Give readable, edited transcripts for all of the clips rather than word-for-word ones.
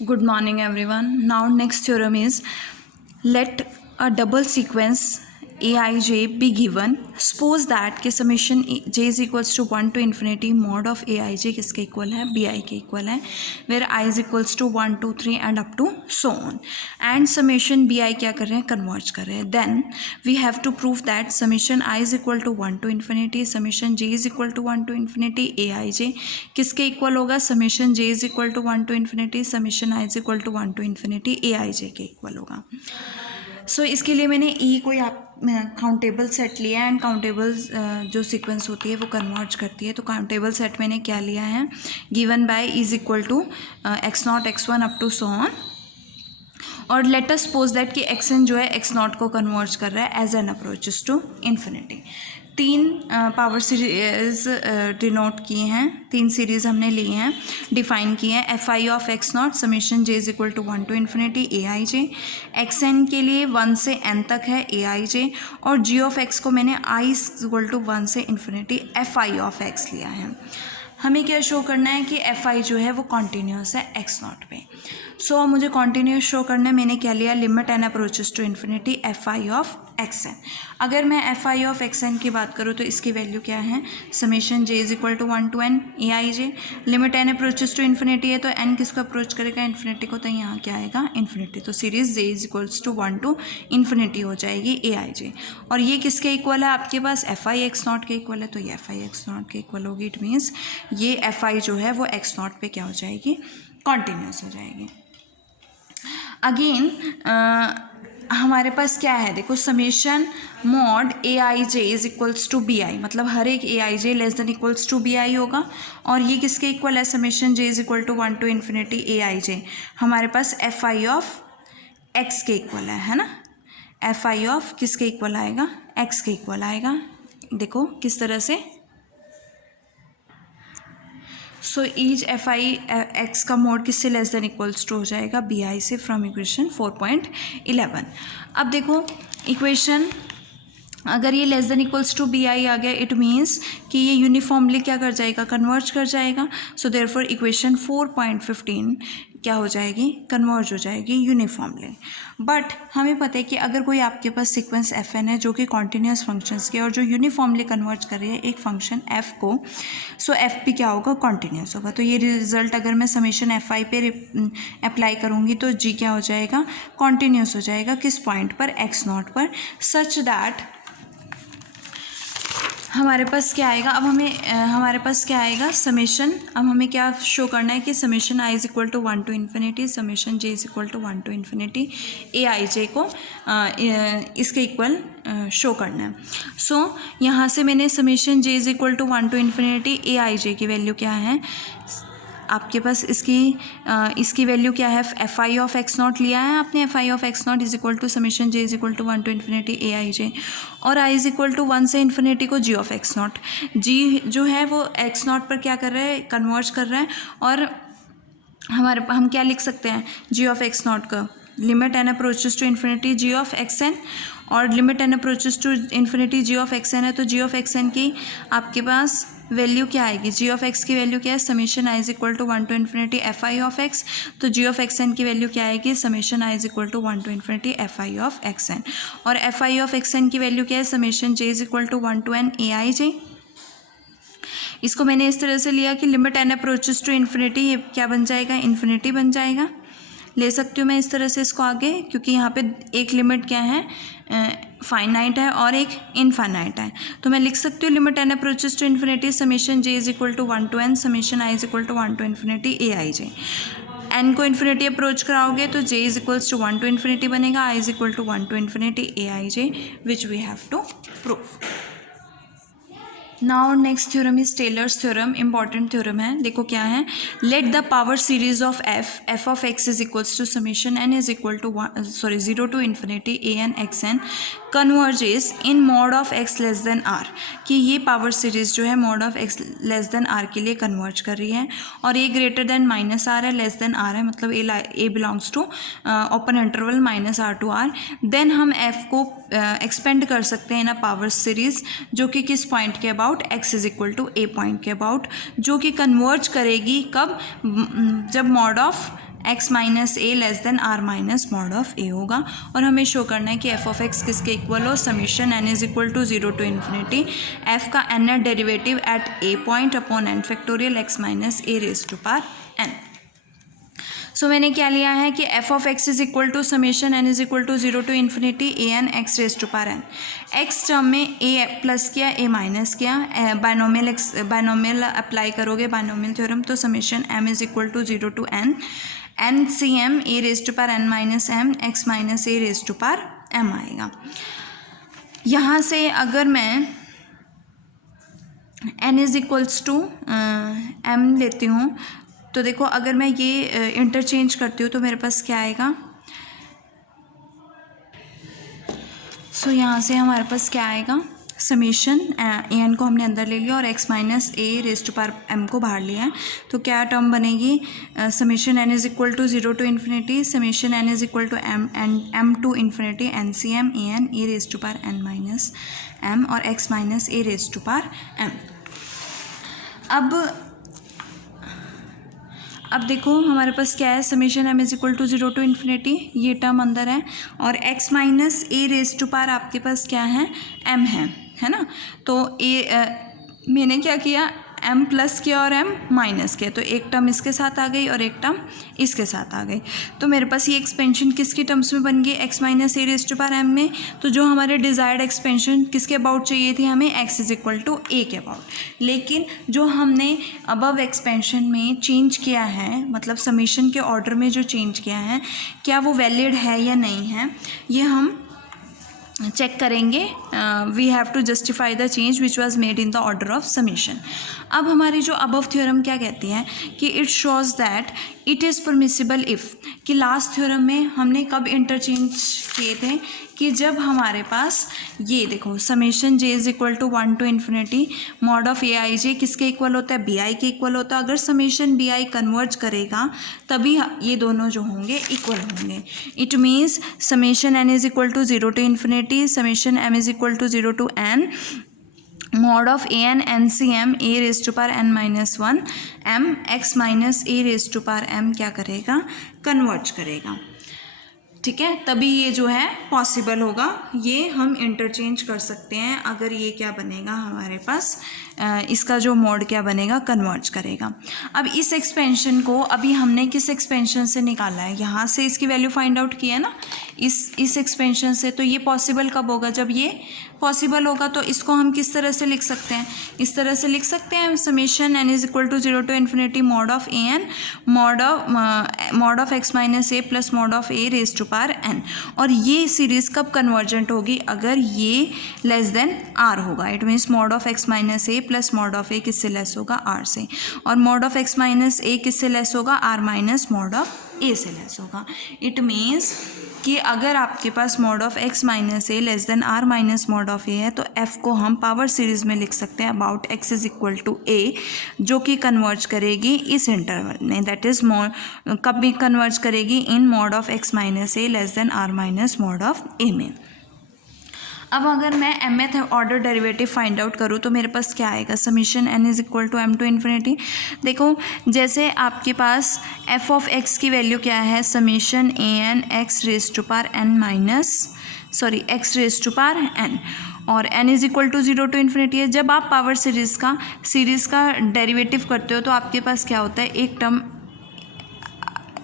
Good morning, everyone. Now, next theorem is let a double sequence aij be given. Suppose that कि summation j is equals to 1 to infinity mod of aij किसके equal है, bi के equal है, where I is equals to 1 2 3 and up to so on, and summation bi क्या कर रहे हैं, converge कर रहे हैं. Then we have to prove that summation I is equal to 1 to infinity, summation j is equal to 1 to infinity aij किसके equal होगा, summation j is equal to 1 to infinity, summation I is equal to 1 to infinity aij के equal होगा. सो इसके लिए मैंने ई कोई आप countable set लिया है एंड काउंटेबल जो सीक्वेंस होती है वो कन्वर्ज करती है. तो काउंटेबल सेट मैंने क्या लिया है, given by is equal to x0 x1 up to so on. और लेट अस सपोज दैट कि xn जो है x0 को कन्वर्ज कर रहा है as n approaches to infinity. तीन पावर सीरीज डिनोट किए हैं, तीन सीरीज़ हमने लिए हैं, डिफाइन किए हैं. F I of x naught summation J is equal to 1 to infinity A I j. X n के लिए 1 से n तक है ए आई जे. और जी ऑफ एक्स को मैंने आई इज इक्वल टू 1 से infinity F I of x लिया है. हमें क्या शो करना है कि एफ आई जो है वो कॉन्टीन्यूस है एक्स नॉट पे. सो मुझे कॉन्टीन्यूस शो करना है, मैंने क्या लिया, limit N approaches to infinity F I of x n. अगर मैं f I of x N की बात करूँ तो इसकी वैल्यू क्या है, summation J is equal to 1 to N A I j. Limit N approaches to infinity है तो एन किसको अप्रोच करेगा, इन्फिनिटी को, तो यहाँ क्या आएगा, इन्फिनिटी. तो series j is equals to 1 to infinity हो जाएगी ए आई जे. और ये किसके इक्वल है आपके पास, एफ आई एक्स नॉट के इक्वल है, तो ये एफ आई एक्स नॉट के इक्वल होगी. इट मीन्स ये एफ आई जो है वो एक्स नॉट पे क्या हो जाएगी, कॉन्टीन्यूस हो जाएगी. अगेन हमारे पास क्या है, देखो, summation mod A I J is equals to B I, मतलब हर एक A I J less than equals to B I होगा. और ये किसके इक्वल है, summation J is equal to 1 to infinity A I J हमारे पास एफ आई ऑफ एक्स के इक्वल है ना. एफ आई ऑफ किसके इक्वल आएगा, एक्स के इक्वल आएगा. देखो किस तरह से. So each F I x का मोड किससे लेस देन इक्वल्स टू हो जाएगा, बी आई से, फ्रॉम इक्वेशन 4.11. अब देखो इक्वेशन, अगर ये less than equals to B I आ गया, इट मीन्स कि ये यूनिफॉर्मली क्या कर जाएगा, कन्वर्ज कर जाएगा. सो देयरफॉर इक्वेशन 4.15 क्या हो जाएगी, कन्वर्ज हो जाएगी यूनिफॉर्मली. बट हमें पता है कि अगर कोई आपके पास सीक्वेंस एफ एन है जो कि कॉन्टीन्यूस फंक्शंस के और जो यूनिफॉर्मली कन्वर्ज कर रही है एक फंक्शन एफ को, सो एफ पी क्या होगा, कॉन्टीन्यूस होगा. तो ये रिजल्ट अगर मैं समेशन एफ आई पे अप्लाई करूँगी तो जी क्या हो जाएगा, कॉन्टीन्यूस हो जाएगा. किस पॉइंट पर, एक्स नॉट पर, सच दैट हमारे पास क्या आएगा, अब हमें हमारे पास क्या आएगा, समेशन, अब हमें क्या शो करना है कि summation I is equal to 1 to infinity, summation J is equal to 1 to infinity A I J को इसके इक्वल शो करना है. सो यहाँ से मैंने summation J is equal to 1 to infinity A I J की वैल्यू क्या है आपके पास, इसकी वैल्यू क्या है, F I of x not लिया है आपने, F I of x not is equal to summation J is equal to 1 to infinity A I J. और आई इज इक्वल टू 1 से इन्फिनिटी को G of x not, G जो है वो x not पर क्या कर रहा है, कन्वर्ज कर रहा है. और हम क्या लिख सकते हैं, जी ऑफ एक्स नॉट का limit N approaches to infinity G of x N, और limit N approaches to infinity G of x N है. तो जी ऑफ एक्स एन की आपके पास वैल्यू क्या आएगी, जी ऑफ एक्स की वैल्यू क्या है, summation I is equal to 1 to infinity F I of X. तो जी ऑफ एक्स एन की वैल्यू क्या आएगी, summation I is equal to 1 to infinity F I of x N. और F I of x N की value क्या है, summation J is equal to 1 to N A I J. इसको मैंने इस तरह से लिया कि limit N approaches to infinity, ये क्या बन जाएगा, इन्फिनिटी बन जाएगा. ले सकती हूँ मैं इस तरह से इसको आगे, क्योंकि यहाँ पे एक लिमिट क्या है, फाइनाइट है और एक इनफाइनाइट है. तो मैं लिख सकती हूँ limit N approaches to infinity summation J is equal to 1 to N summation I is equal to 1 to infinity A I J. N को इन्फिनिटी अप्रोच कराओगे तो J is equals to 1 to infinity बनेगा, I is equal to 1 to infinity A I J, which we have to prove. Now next theorem is Taylor's theorem, important theorem है. देखो क्या है, let the power series of F of x is equals to summation N is equal to 0 to infinity A N x N converges in mod of X less than R. कि ये power series जो है mod of X less than R के लिए converge कर रही है. और A greater than minus R है, लेस देन आर है, मतलब A belongs to open interval minus R to R. Then हम एफ को एक्सपेंड कर सकते हैं ना पावर सीरीज, जो कि किस पॉइंट के about, X is equal to A point के अबाउट, जो कि कन्वर्ज करेगी कब, जब mod of x minus A less than are minus mod of ए होगा। और हमें शो करना है कि एफ ऑफ एक्स किसके इक्वल हो, summation N is equal to 0 to infinity F का N derivative at A point upon N factorial X minus A raise to power N. सो मैंने क्या लिया है कि F of x is equal to summation N is equal to 0 to infinity A N x raise to power n. X term में a plus किया, a minus किया, binomial apply करोगे binomial theorem, तो summation M is equal to 0 to n n C M a raise to power N minus m x minus A raise to power m आएगा। यहाँ से अगर मैं n is equals to m लेती हूँ तो देखो, अगर मैं ये इंटरचेंज करती हूँ तो मेरे पास क्या आएगा। सो यहाँ से हमारे पास क्या आएगा, समीशन ए एन को हमने अंदर ले लिया और x minus A raise to power M को बाहर लिया है, तो क्या टर्म बनेगी, summation N is equal to 0 to infinity summation N is equal to M to infinity N C M A N A raise to power N minus M और x minus A raise to power M. अब देखो हमारे पास क्या है, summation M is equal to 0 to infinity, ये term अंदर है, और x minus A raise to power आपके पास क्या है, एम है ना। तो मैंने क्या किया, एम प्लस किया और एम माइनस किया, तो एक टर्म इसके साथ आ गई और एक टर्म इसके साथ आ गई। तो मेरे पास ये एक्सपेंशन किसकी टर्म्स में बन गई, x minus A raise to power m में। तो जो हमारे डिज़ायर्ड एक्सपेंशन किसके अबाउट चाहिए थी हमें, एक्स इज इक्वल टू ए के अबाउट। लेकिन जो हमने अबव एक्सपेंशन में चेंज किया है, मतलब समीशन के ऑर्डर में जो चेंज किया है, क्या वो वैलिड है या नहीं है, ये हम चेक करेंगे। We have to justify the change which was made in the order of summation. अब हमारी जो अबव थ्योरम क्या कहती है कि it shows that it is permissible if, कि लास्ट थ्योरम में हमने कब इंटरचेंज किए थे, कि जब हमारे पास ये देखो summation J is equal to 1 to infinity mod of A I J किसके इक्वल होता है, बी आई के इक्वल होता है। अगर समीशन बी आई कन्वर्ज करेगा तभी ये दोनों जो होंगे इक्वल होंगे। It means summation n is equal to 0 to infinity summation m is equal to 0 to n mod of A n n C M a raise to power N minus 1 m x minus A raise to power m क्या करेगा, converge करेगा। ठीक है, तभी ये जो है possible होगा, ये हम इंटरचेंज कर सकते हैं। अगर ये क्या बनेगा हमारे पास, इसका जो मोड क्या बनेगा, कन्वर्ज करेगा। अब इस एक्सपेंशन को अभी हमने किस एक्सपेंशन से निकाला है, यहाँ से इसकी वैल्यू फाइंड आउट की है ना, इस एक्सपेंशन से। तो ये पॉसिबल कब होगा, जब ये पॉसिबल होगा। तो इसको हम किस तरह से लिख सकते हैं, इस तरह से लिख सकते हैं, summation N is equal to 0 to infinity mod of A N mod of x minus A plus mod of A raise to power N. और ये सीरीज़ कब कन्वर्जेंट होगी, अगर ये लेस देन आर होगा। It means mod of x minus A plus mod of A किससे less होगा, R से, और mod of x minus A किससे लेस होगा, आर माइनस मॉड ऑफ ए से लेस होगा। इट मीन्स कि अगर आपके पास mod of x minus A less than are minus mod of A है, तो एफ को हम पावर सीरीज़ में लिख सकते हैं about X is equal to A, जो कि कन्वर्ज करेगी इस इंटरवल में, दैट इज कब भी कन्वर्ज करेगी, in mod of x minus A less than are minus mod of A में। अब अगर मैं mth order derivative find out करूँ तो मेरे पास क्या आएगा, समीशन n is equal to m to infinity. देखो जैसे आपके पास f ऑफ x की वैल्यू क्या है, समीशन a n x raise to power n minus x raise to power n, और n is equal to 0 to infinity है। जब आप पावर सीरीज़ का डेरिवेटिव करते हो तो आपके पास क्या होता है, एक टर्म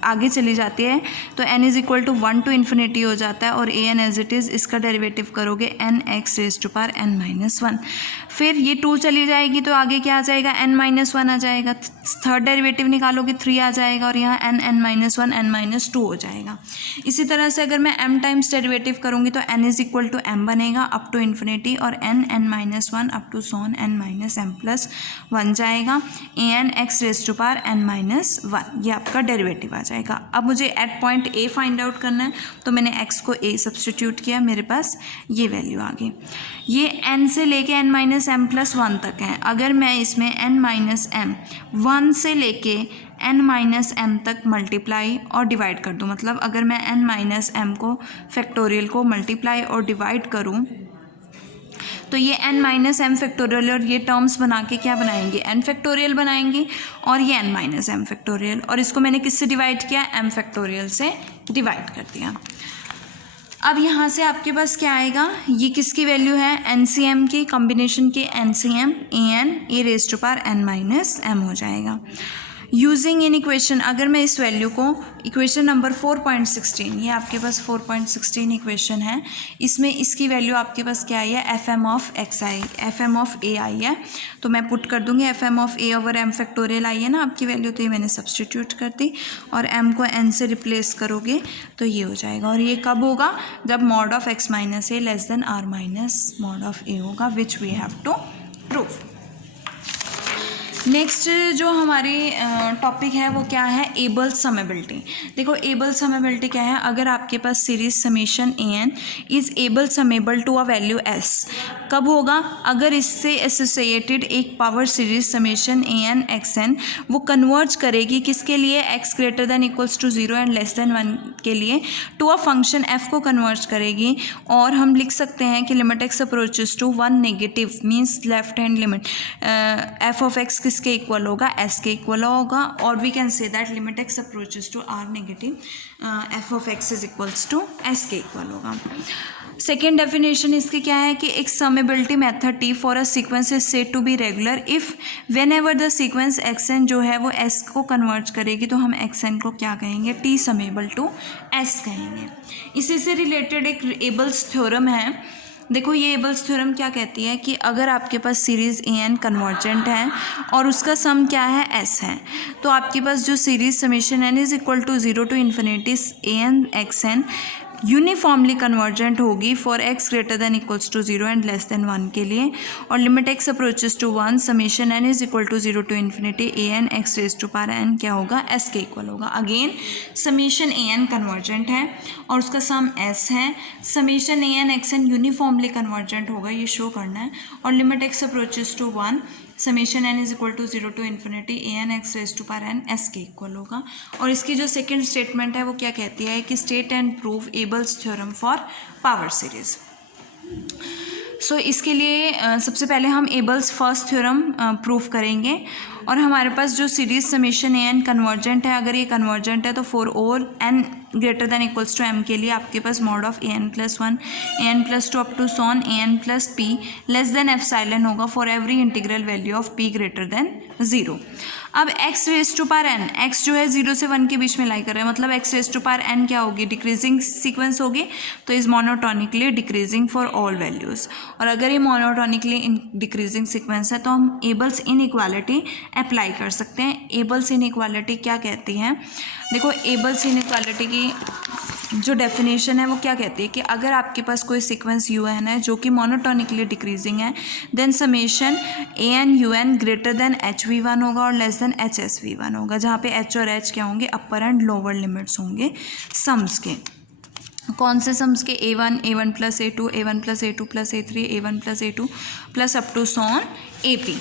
आगे चली जाती है, तो n is equal to 1 to infinity हो जाता है, और a n as it is इसका डेरिवेटिव करोगे n x raise to power n minus 1। फिर ये 2 चली जाएगी तो आगे क्या आ जाएगा, n माइनस 1 आ जाएगा। थर्ड डेरिवेटिव निकालोगे 3 आ जाएगा, और यहाँ n माइनस 1 n माइनस 2 हो जाएगा। इसी तरह से अगर मैं m टाइम्स डेरिवेटिव करूँगी तो n is equal to m बनेगा अप टू इन्फिनिटी, और n minus 1 up to so on n minus m plus 1 जाएगा, a N x raise to power n minus 1, ये आपका डेरिवेटिव आ जाएगा। अब मुझे at point a find out करना है, तो मैंने x को a सब्सटीट्यूट किया, मेरे पास ये वैल्यू आ गई। ये n से लेके n माइनस m प्लस 1 तक है। अगर मैं इसमें n माइनस m 1 से लेके n माइनस m तक मल्टीप्लाई और डिवाइड कर दूँ, मतलब अगर मैं n माइनस m को फैक्टोरियल को मल्टीप्लाई और डिवाइड करूँ तो ये n माइनस एम फैक्टोरियल और ये टर्म्स बना के क्या बनाएंगे, n फैक्टोरियल बनाएंगे, और ये n माइनस एम फैक्टोरियल, और इसको मैंने किससे डिवाइड किया, m फैक्टोरियल से डिवाइड कर दिया। अब यहाँ से आपके पास क्या आएगा, ये किसकी वैल्यू है, एनसीएम की, कॉम्बिनेशन के n c m an a raise to power n minus m हो जाएगा। यूजिंग इन इक्वेशन, अगर मैं इस वैल्यू को इक्वेशन नंबर 4.16, ये आपके पास 4.16 इक्वेशन है, इसमें इसकी वैल्यू आपके पास क्या आई है, f m of x i, f m of A i है, तो मैं पुट कर दूंगी f m of a over m factorial i है ना आपकी वैल्यू, तो ये मैंने सब्सटीट्यूट कर दी, और एम को एन से रिप्लेस करोगे तो ये हो जाएगा। और ये कब होगा, जब mod of x minus A less than are minus mod of ए होगा, which we have to prove. Next जो हमारी टॉपिक है वो क्या है, एबल समेबिलिटी। देखो एबल समेबिलिटी क्या है, अगर आपके पास series summation a n is Abel summable to a value s, कब होगा, अगर इससे एसोसिएटेड एक power series summation a N x n वो कन्वर्ज करेगी किसके लिए, x greater than equals to 0 and less than 1 के लिए, टू अ फंक्शन एफ को कन्वर्ज करेगी, और हम लिख सकते हैं कि limit x approaches to 1 negative means left hand limit F of x किसके इक्वल होगा, एस के इक्वल होगा, और we can say that limit x approaches to r negative f of x is equals to s के equal होगा। Second definition इसकी क्या है कि एक summability method t for a sequence is said to be regular if whenever the sequence x n जो है वो एस को कन्वर्ट करेगी, तो हम एक्स एन को क्या कहेंगे, टी समेबल टू एस कहेंगे। इसी से रिलेटेड एक एबल्स थ्योरम है। देखो ये एबल्स थ्योरम क्या कहती है कि अगर आपके पास सीरीज़ ए एन कन्वर्जेंट है और उसका सम क्या है, एस है, तो आपके पास जो series summation N is equal to 0 to infinity A N x n uniformly convergent होगी for x greater than equals to 0 and less than 1 के लिए, और limit x approaches to 1 summation N is equal to 0 to infinity A N x raise to power n क्या होगा, s के equal होगा। Again summation a n convergent है और उसका सम एस है, summation a N x n uniformly convergent होगा, ये शो करना है, और limit x approaches to 1 summation N is equal to 0 to infinity A N x raise to power n s के इक्वल होगा। और इसकी जो सेकंड स्टेटमेंट है वो क्या कहती है कि state and prove Abel's theorem for power series. So इसके लिए सबसे पहले हम एबल्स फर्स्ट थ्योरम प्रूव करेंगे, और हमारे पास जो series summation a n convergent है, अगर ये कन्वर्जेंट है तो for all n greater than equals to m के लिए आपके पास mod of A n plus 1 a n plus 2 up to so on a n plus p less than epsilon होगा for every integral value of p greater than 0। अब x raise to power n, x जो है 0 से 1 के बीच में लाई कर रहे हैं, मतलब x raise to power n क्या होगी, डिक्रीजिंग सीक्वेंस होगी, तो is monotonically decreasing for all values. और अगर ये मोनोटोनिकली डिक्रीजिंग सीक्वेंस है तो हम एबल्स इनइक्वालिटी अप्लाई कर सकते हैं। एबल्स इनइक्वालिटी क्या कहती है, देखो एबल्स इनइक्वालिटी की जो डेफिनेशन है वो क्या कहती है कि अगर आपके पास कोई सीक्वेंस यू एन है जो कि मोनोटोनिकली डिक्रीजिंग है, then summation a n u n greater than h v one होगा और less than h s v one होगा, जहाँ पे एच और एच क्या होंगे, अपर एंड लोअर लिमिट्स होंगे सम्स के। कौन से सम्स के, a one plus a one plus a two plus a three, a one plus a two plus up to so on a p.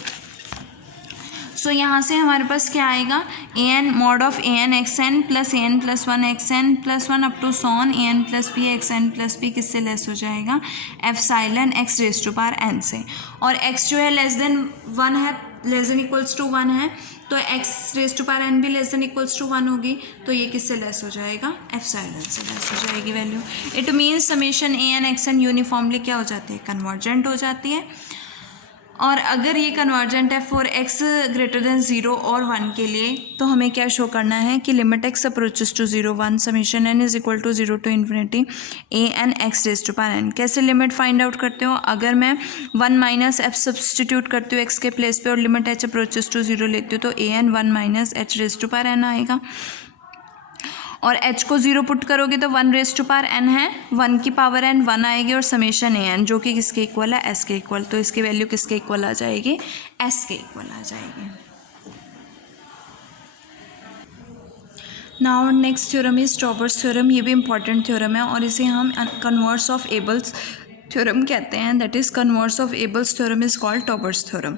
So यहाँ से हमारे पास क्या आएगा, a N mod of A N x n plus a n plus 1 x n plus 1 up to so on a n plus p x n plus p किससे less हो जाएगा, epsilon x raise to power n से, और x जो है less than 1 है, less than equals to 1 है, तो x raise to power n भी लेस देन इक्वल्स टू 1 होगी, तो ये किससे लेस हो जाएगा, एप्सिलॉन से लेस हो जाएगी value. It means summation a N x n uniformly क्या हो जाती है, कन्वर्जेंट हो जाती है। और अगर ये कन्वर्जेंट है फॉर एक्स ग्रेटर देन 0 और 1 के लिए, तो हमें क्या शो करना है कि limit x approaches to 0 1 summation N is equal to 0 to infinity A N x raise to power n. कैसे लिमिट फाइंड आउट करते हो, अगर मैं 1 माइनस एफ सब्सटीट्यूट करती हूँ एक्स के प्लेस पे और लिमिट एच अप्रोचेस टू 0 लेती हूँ, तो a n 1 minus h raise to power n आएगा, और h को 0 पुट करोगे तो 1 रेज टू पावर n है, 1 की पावर n 1 आएगी, और समेशन ए एन जो कि किसके इक्वल है, s के इक्वल, तो इसकी वैल्यू किसके इक्वल आ जाएगी, s के इक्वल आ जाएगी। Now next theorem is Tauber's theorem. ये भी इंपॉर्टेंट थ्योरम है और इसे हम कन्वर्स ऑफ एबल्स थ्योरम कहते हैं, that is converse of Abel's theorem is called Tauber's theorem.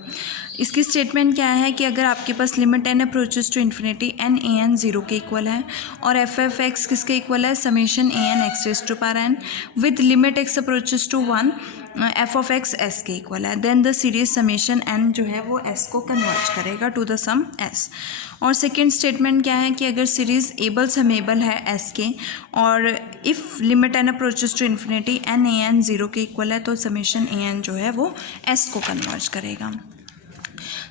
इसकी स्टेटमेंट क्या है कि अगर आपके पास limit N approaches to infinity n a n 0 के इक्वल है और एफ एफ एक्स किसके इक्वल है, summation a N x raise to power n with limit x approaches to 1 f of x s के इक्वल है, then the series summation n जो है वो एस को कन्वर्ट करेगा टू द सम एस। और सेकेंड स्टेटमेंट क्या है कि अगर सीरीज एबल समेबल है एस के और if limit N approaches to infinity n a n zero के इक्वल है तो समेशन ए एन जो है वो एस को कन्वर्ट करेगा।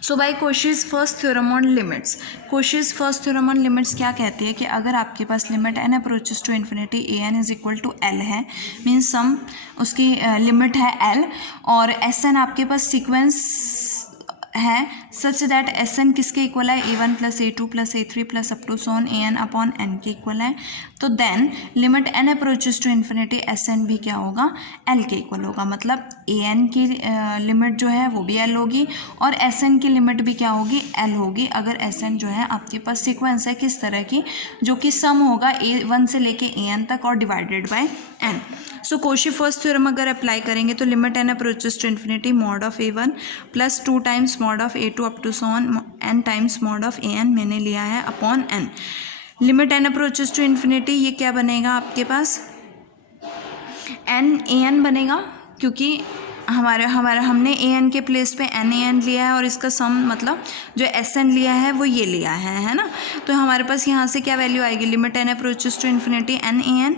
So by Cauchy's first theorem on limits, Cauchy's first theorem on limits क्या कहती है कि अगर आपके पास limit N approaches to infinity A n is equal to l है, मीन्स सम उसकी लिमिट है एल और एस एन आपके पास सीक्वेंस है सच दैट एस एन किसके इक्वल है, a one plus a two plus a three plus up to so on a n upon n के इक्वल है, तो then limit N approaches to infinity s n भी क्या होगा, L के equal होगा। मतलब ए एन की लिमिट जो है वो भी एल होगी और एस एन की लिमिट भी क्या होगी, एल होगी, अगर एस एन जो है आपके पास सीक्वेंस है किस तरह की, जो कि सम होगा ए वन से लेके ए एन तक और divided by n. So Cauchy first theorem अगर अप्लाई करेंगे तो limit N approaches to infinity mod of a one plus 2 times mod of a two up to so on n times mod of A n मैंने लिया है upon n. Limit N approaches to infinity ये क्या बनेगा आपके पास, N a N बनेगा, क्योंकि हमने ए एन के प्लेस पे एन ए एन लिया है और इसका सम मतलब जो एस एन लिया है वो ये लिया है ना। तो हमारे पास यहाँ से क्या वैल्यू आएगी, limit N approaches to infinity n a n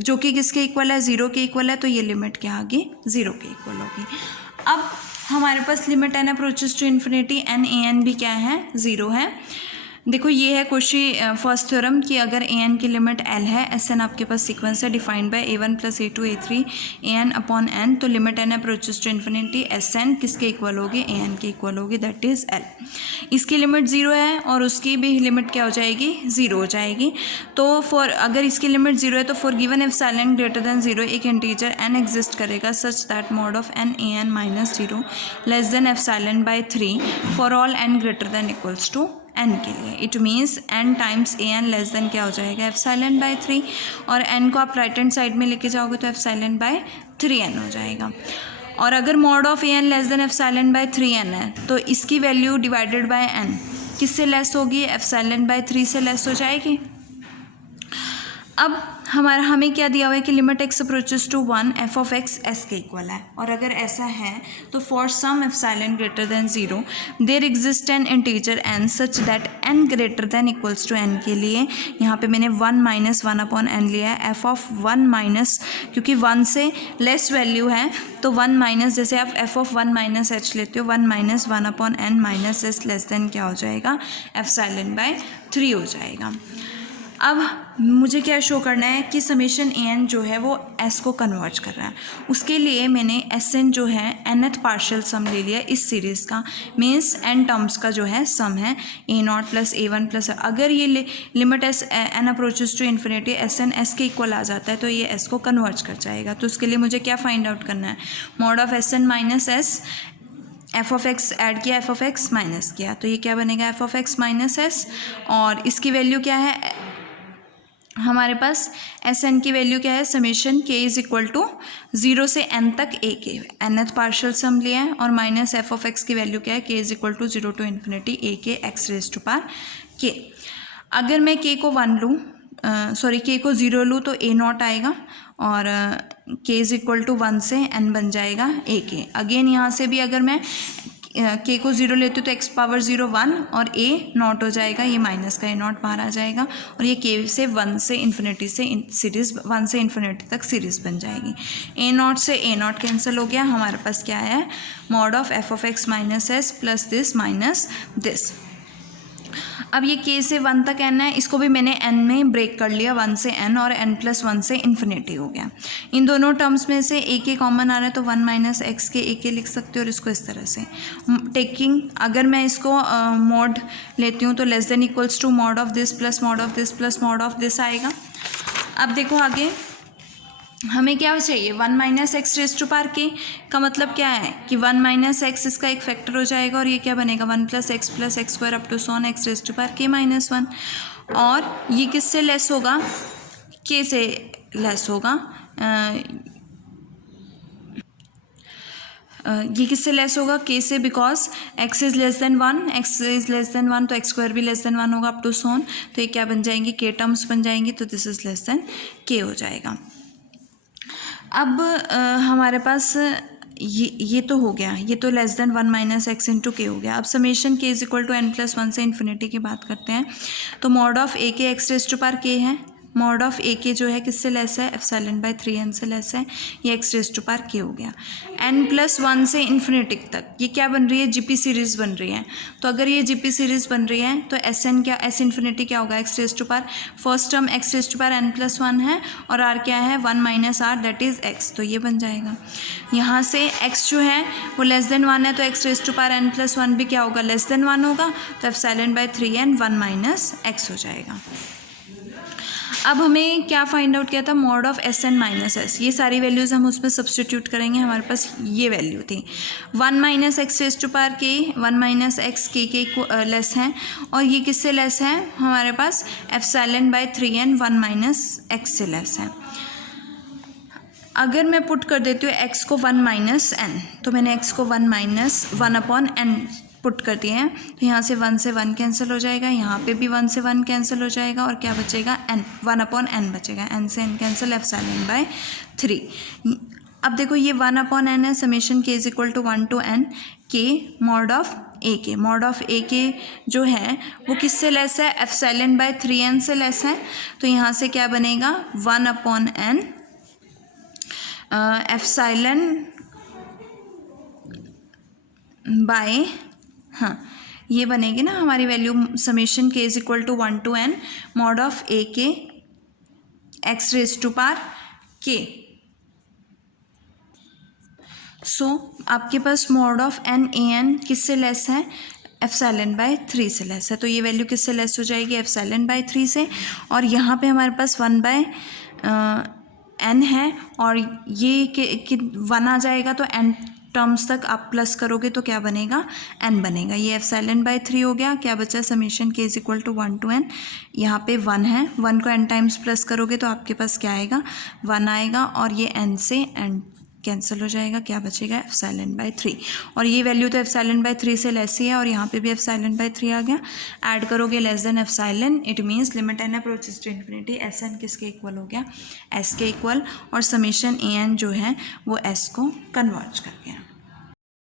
जो कि किसके इक्वल है, ज़ीरो के इक्वल है, तो ये लिमिट क्या होगी, ज़ीरो के इक्वल होगी। अब हमारे पास limit N approaches to infinity n a n भी क्या है, ज़ीरो है। देखो ये है कोशी फर्स्ट थ्योरम कि अगर ए एन की लिमिट एल है, एस एन आपके पास सीक्वेंस है defined by a one plus a two a three a n upon n, तो limit N approaches to infinity s n किसके इक्वल होगी, ए एन के इक्वल होगी, दैट इज़ एल। इसकी लिमिट ज़ीरो है और उसकी भी लिमिट क्या हो जाएगी, ज़ीरो हो जाएगी। तो अगर इसकी लिमिट ज़ीरो है तो for given epsilon greater than zero एक इंटीजर एन एग्जिस्ट करेगा such that mod of n a n minus zero less than epsilon by 3 for all n greater than equals to N के लिए। It means n times a n less than क्या हो जाएगा, epsilon by 3, और N को आप right hand side में लेके जाओगे तो एप्सिलॉन बाय 3n हो जाएगा। और अगर mod of A n less than epsilon by 3n है तो इसकी वैल्यू डिवाइडेड बाय एन किससे लेस होगी, एप्सिलॉन बाय 3 से लेस हो जाएगी। अब हमें क्या दिया हुआ है कि limit x approaches to 1 f of x s के इक्वल है, और अगर ऐसा है तो for some epsilon greater than zero there exist an integer N such that n greater than equals to N के लिए यहाँ पे मैंने 1 माइनस 1 अपॉन एन लिया है, एफ ऑफ 1 माइनस, क्योंकि 1 से लेस वैल्यू है तो 1 माइनस, जैसे आप एफ ऑफ 1 माइनस एच लेते हो, 1 minus 1 upon n minus s less than क्या हो जाएगा, एप्सिलॉन बाय 3 हो जाएगा। अब मुझे क्या शो करना है कि समेशन ए एन जो है वो एस को कन्वर्ट कर रहा है, उसके लिए मैंने एस एन जो है nth पार्शियल सम ले लिया इस सीरीज़ का, मीन्स एन टर्म्स का जो है सम है a naught plus a one plus, अगर ये limit s n approaches to infinity s n s के इक्वल आ जाता है तो ये एस को कन्वर्ट कर जाएगा। तो उसके लिए मुझे क्या फाइंड आउट करना है, mod of s n minus s, f of x add किया, एफ ऑफ एक्स माइनस किया, तो ये क्या बनेगा, f of x minus s, और इसकी वैल्यू क्या है हमारे पास, एस एन की वैल्यू क्या है, summation k is equal to 0 से n तक ए के, nth पार्शियल सम लिया है, और माइनस एफ ऑफ एक्स की वैल्यू क्या है, k is equal to 0 to infinity a k x raise to power के। अगर मैं के को 1 लूँ, के को 0 लूँ तो ए नॉट आएगा, और के इज इक्वल टू 1 से n बन जाएगा ए के। अगेन यहाँ से भी अगर मैं के को 0 लेते हो तो एक्स पावर 0 1 और ए नॉट हो जाएगा, ये माइनस का ए नॉट बाहर आ जाएगा, और ये के से 1 से इन्फिनिटी से सीरीज़ 1 से इन्फिनिटी तक सीरीज़ बन जाएगी। ए नॉट से ए नॉट कैंसिल हो गया, हमारे पास क्या है, mod of F of x minus S plus this minus this. अब ये के से 1 तक n है, इसको भी मैंने n में ब्रेक कर लिया, 1 से n और n प्लस 1 से इन्फिनिटी हो गया। इन दोनों टर्म्स में से ए के कॉमन आ रहा है तो 1 माइनस एक्स के ए के लिख सकते हो, और इसको इस तरह से टेकिंग, अगर मैं इसको मॉड लेती हूँ तो less than equals to mod of this plus mod of this plus mod of this आएगा। अब देखो आगे हमें क्या चाहिए, 1 minus x raise to power k का मतलब क्या है कि 1 माइनस एक्स इसका एक फैक्टर हो जाएगा, और ये क्या बनेगा 1 plus x square up to so on x raise to power k minus 1, और ये किससे लेस होगा, के से लेस होगा, ये किससे लेस होगा, के से, because x is less than 1, x is less than 1 तो एक्स स्क्वायर भी लेस देन 1 होगा अप टू सोन, तो ये क्या बन जाएंगी, के टर्म्स बन जाएंगी, तो दिस इज़ लेस देन के हो जाएगा। अब हमारे पास ये तो हो गया, ये तो less than 1 minus x into k हो गया। अब summation k is equal to n plus one से इन्फिनिटी की बात करते हैं। तो mod of a k x raise to power के है, मॉड ऑफ ए के जो है किससे लेस है, एप्सिलॉन बाय 3n से लेस है, ये एक्स रेज टू पावर के हो गया। n प्लस वन से इन्फिनिटी तक ये क्या बन रही है, जीपी सीरीज बन रही है। तो अगर ये जीपी सीरीज बन रही है तो एस एन क्या, एस इन्फिनिटी क्या होगा, x raise to power, first term x raise to power n plus one है और r क्या है 1 minus r that is x, तो ये बन जाएगा। यहाँ से x जो है वो लेस देन 1 है तो x raise to power n plus one भी क्या होगा, लेस देन 1 होगा, तो epsilon by 3n 1 minus x हो जाएगा। अब हमें क्या फाइंड आउट किया था, mod of s n minus s, ये सारी वैल्यूज़ हम उसमें सब्सटीट्यूट करेंगे। हमारे पास ये वैल्यू थी 1 minus x raise to power के, 1 माइनस एक्स के लेस हैं, और ये किससे लेस है, हमारे पास epsilon by 3n 1 minus x से लेस है। अगर मैं पुट कर देती हूँ x को 1 माइनस एन, तो मैंने x को 1 माइनस 1 अपॉन एन पुट कर दिए हैं, तो यहाँ से 1 से 1 कैंसिल हो जाएगा, यहाँ पे भी 1 से 1 कैंसिल हो जाएगा, और क्या बचेगा, n 1 अपॉन एन बचेगा, n से n कैंसिल, एप्सिलॉन बाय 3। अब देखो ये 1 अपॉन एन है, summation k is equal to 1 to n के mod of a k, mod of a के जो है वो किससे लेस है, एप्सिलॉन बाय 3n से लेस है, तो यहाँ से क्या बनेगा 1 अपॉन एन एप्सिलॉन बाय, हाँ ये बनेगी ना हमारी value, summation k is equal to 1 to n mod of a k x raise to power k. So आपके पास mod of n a n किससे लेस है, एप्सिलॉन बाय 3 से लेस है, तो ये वैल्यू किससे लेस हो जाएगी, एप्सिलॉन बाय 3 से, और यहाँ पे हमारे पास 1 बाय n है, और ये 1 आ जाएगा, तो n टर्म्स तक आप प्लस करोगे तो क्या बनेगा, n बनेगा। ये एप्सिलॉन बाय 3 हो गया, क्या बचा, summation k is equal to 1 to n, यहाँ पे 1 है, 1 को n टाइम्स प्लस करोगे तो आपके पास क्या आएगा, 1 आएगा, और ये n से n कैंसिल हो जाएगा, क्या बचेगा, एप्सिलॉन बाय 3, और ये वैल्यू तो एप्सिलॉन बाय 3 से लेस ही है, और यहाँ पे भी एप्सिलॉन बाय 3 आ गया। ऐड करोगे less than epsilon, it means limit n approaches to infinity, s n किसके इक्वल हो गया, s के इक्वल, और समेशन ए एन जो है वो s को कन्वर्ज कर गया।